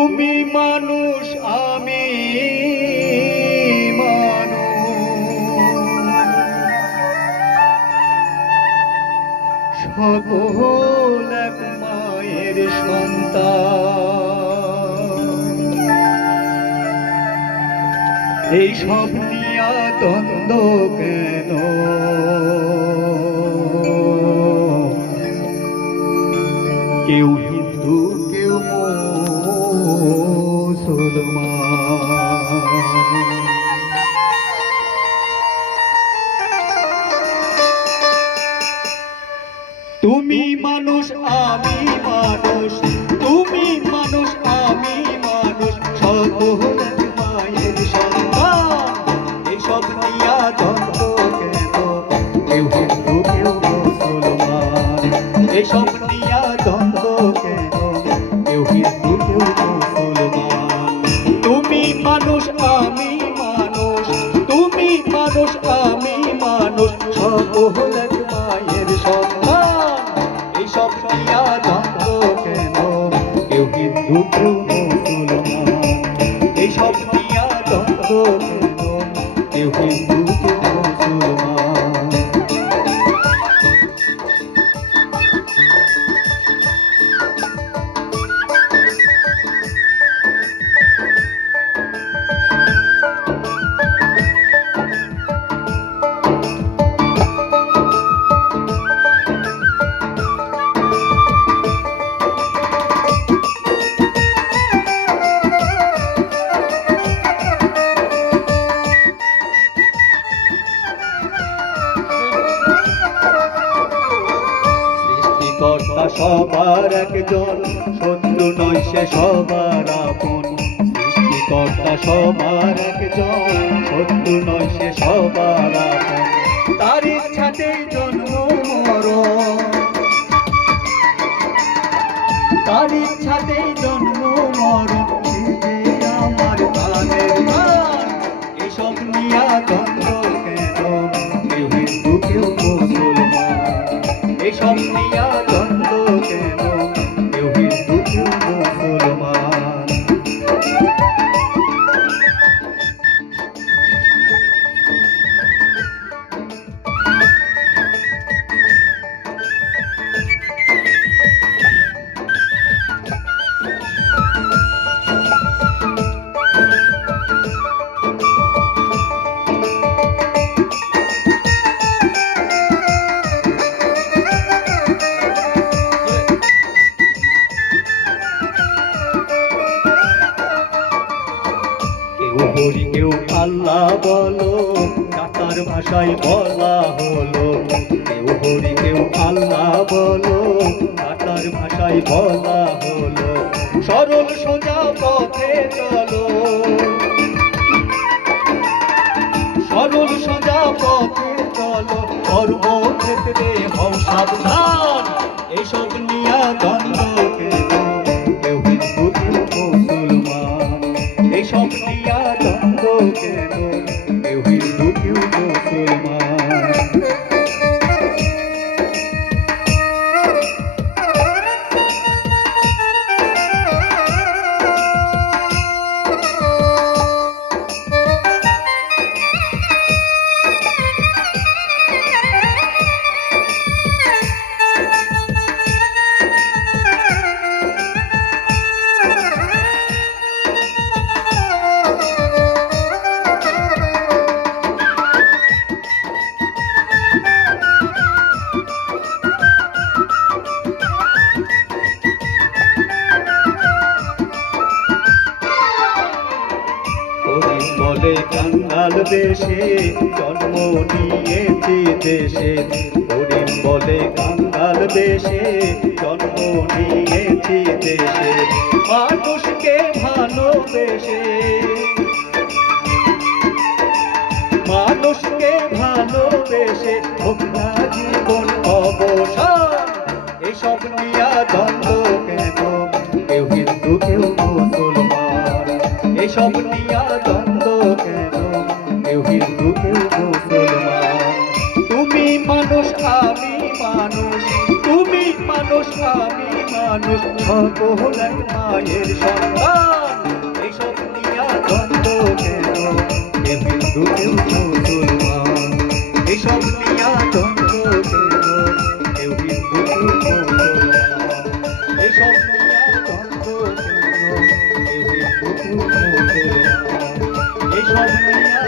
তুমি মানুষ আমি সকল এক মায়ের সন্তান। এই সব নিয়া দ্বন্দ্ব কেন? কেউ হিন্দু কেউ মুসলমান। তুমি মানুষ আমি মানুষ, তুমি মানুষ আমি মানুষ, সকল মায়ের সন্তান। এসব নিয়া দ্বন্দ্ব কেন? কেউ হিন্দু কেউ মুসলমান। এসব নিয়া দ্বন্দ্ব কেন? কেউ হিন্দু কেউ মুসলমান। তুমি মানুষ আমি মানুষ, তুমি মানুষ আমি মানুষ, সকল মায়ের সন্তান। এসব নিয়া দ্বন্দ্ব কেন? কেউ হিন্দু কেউ মুসলমান। এসব নিয়া দ্বন্দ্ব কেন? কেউ হিন্দু কেউ মুসলমান। সবার একজন, শত্রু নয় সে সবার আপন। সৃষ্টিকর্তা সবার একজন, শত্রু নয় সে সবার আপন। তার ইচ্ছাতেই জন্ম মরণ, তার ইচ্ছাতেই জন্ম মরণ। আমার প্রাণের প্রাণ। এসব নিয়া দ্বন্দ্ব কেন? কেউ হিন্দু কেউ মুসলমান। এসব নিয়া দ্বন্দ্ব কেন? কেউ হিন্দু কেউ মুসলমান। হরি কেউ আল্লাহ বলো, কাতার ভাষায় বলা হলো। কেউ হরি কেউ আল্লাহ বলো, কাতার ভাষায় বলা হলো। সরল সোজা পথে চলো, সরল সোজা পথে চলো। কর্মক্ষেত্রে হও সাবধান। এসব নিয়া দ্বন্দ্ব কেন? কেউ হিন্দু কেউ মুসলমান। এসব নিয়া দ্বন্দ্ব কেন? কেউ হিন্দু কেউ মুসলমান। বলে কাঙ্গাল বেশে জন্ম নিয়েছি দেশে। হরিণ বলে কাঙ্গাল বেশে জন্ম নিয়েছি দেশে। মানুষকে ভালোবেসে, মানুষকে ভালোবেসে হোক না জীবন অবসান। এসব নিয়া দ্বন্দ্ব কেন? কেউ হিন্দু কেউ মুসলমান। এসব নিয়া দ্বন্দ্ব কেন? কেউ হিন্দু কেউ মুসলমান। তুমি মানুষ আমি মানুষ, তুমি মানুষ আমি মানুষ, সকল এক মায়ের সন্তান। হিন্দু কেউ মুসলমান। এসব নিয়া দ্বন্দ্ব কেন, কেউ হিন্দু কেউ মুসলমান। এসব নিয়া দ্বন্দ্ব কেন, কেউ হিন্দু কেউ মুসলমান। এসব নিয়া